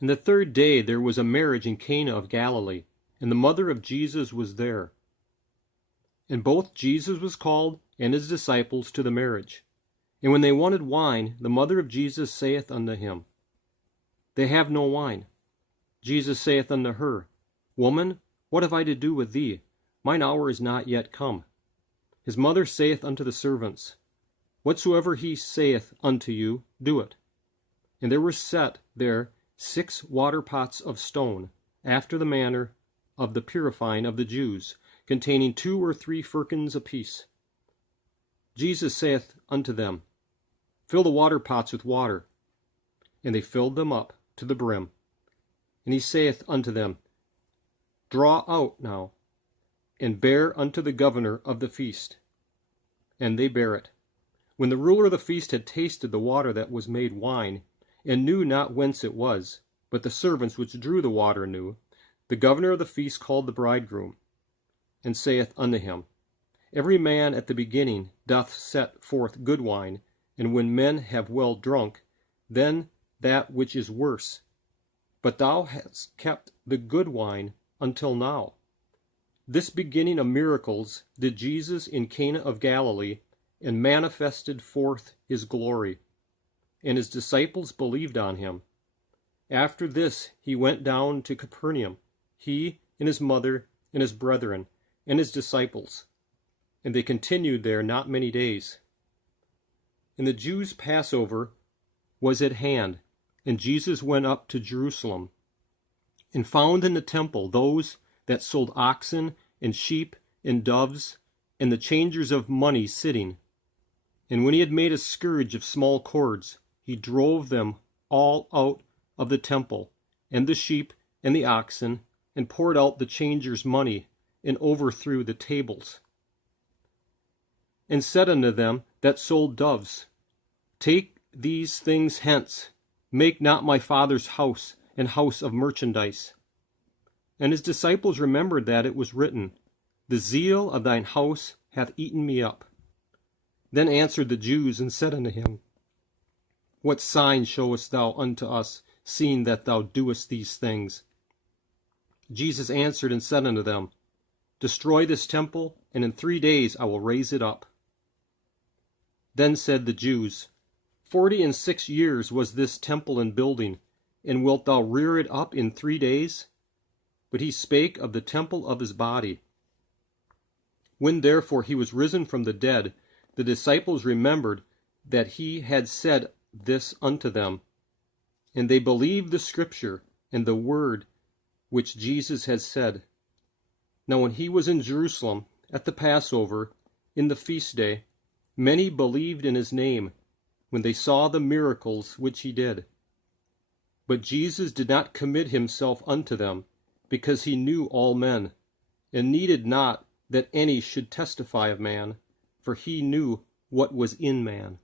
And the third day there was a marriage in Cana of Galilee, and the mother of Jesus was there. And both Jesus was called and his disciples to the marriage. And when they wanted wine, the mother of Jesus saith unto him, They have no wine. Jesus saith unto her, Woman, what have I to do with thee? Mine hour is not yet come. His mother saith unto the servants, Whatsoever he saith unto you, do it. And there were set there 6 water pots of stone, after the manner of the purifying of the Jews, containing 2 or 3 firkins apiece. Jesus saith unto them, Fill the water pots with water. And they filled them up to the brim. And he saith unto them, Draw out now, and bear unto the governor of the feast. And they bare it. When the ruler of the feast had tasted the water that was made wine, and knew not whence it was, but the servants which drew the water knew, the governor of the feast called the bridegroom, and saith unto him, Every man at the beginning doth set forth good wine, and when men have well drunk, then that which is worse. But thou hast kept the good wine until now. This beginning of miracles did Jesus in Cana of Galilee, and manifested forth his glory. And his disciples believed on him. After this he went down to Capernaum, he and his mother and his brethren and his disciples. And they continued there not many days. And the Jews' Passover was at hand, and Jesus went up to Jerusalem, and found in the temple those that sold oxen and sheep and doves, and the changers of money sitting. And when he had made a scourge of small cords, he drove them all out of the temple, and the sheep and the oxen, and poured out the changers' money, and overthrew the tables. And said unto them that sold doves, Take these things hence, make not my Father's house an house of merchandise. And his disciples remembered that it was written, The zeal of thine house hath eaten me up. Then answered the Jews, and said unto him, What sign showest thou unto us, seeing that thou doest these things? Jesus answered and said unto them, Destroy this temple, and in 3 days I will raise it up. Then said the Jews, 46 years was this temple in building, and wilt thou rear it up in 3 days? But he spake of the temple of his body. When therefore he was risen from the dead, the disciples remembered that he had said this unto them, and they believed the scripture and the word which Jesus had said. Now when he was in Jerusalem at the Passover, in the feast day, many believed in his name, when they saw the miracles which he did. But Jesus did not commit himself unto them, because he knew all men, and needed not that any should testify of man, for he knew what was in man.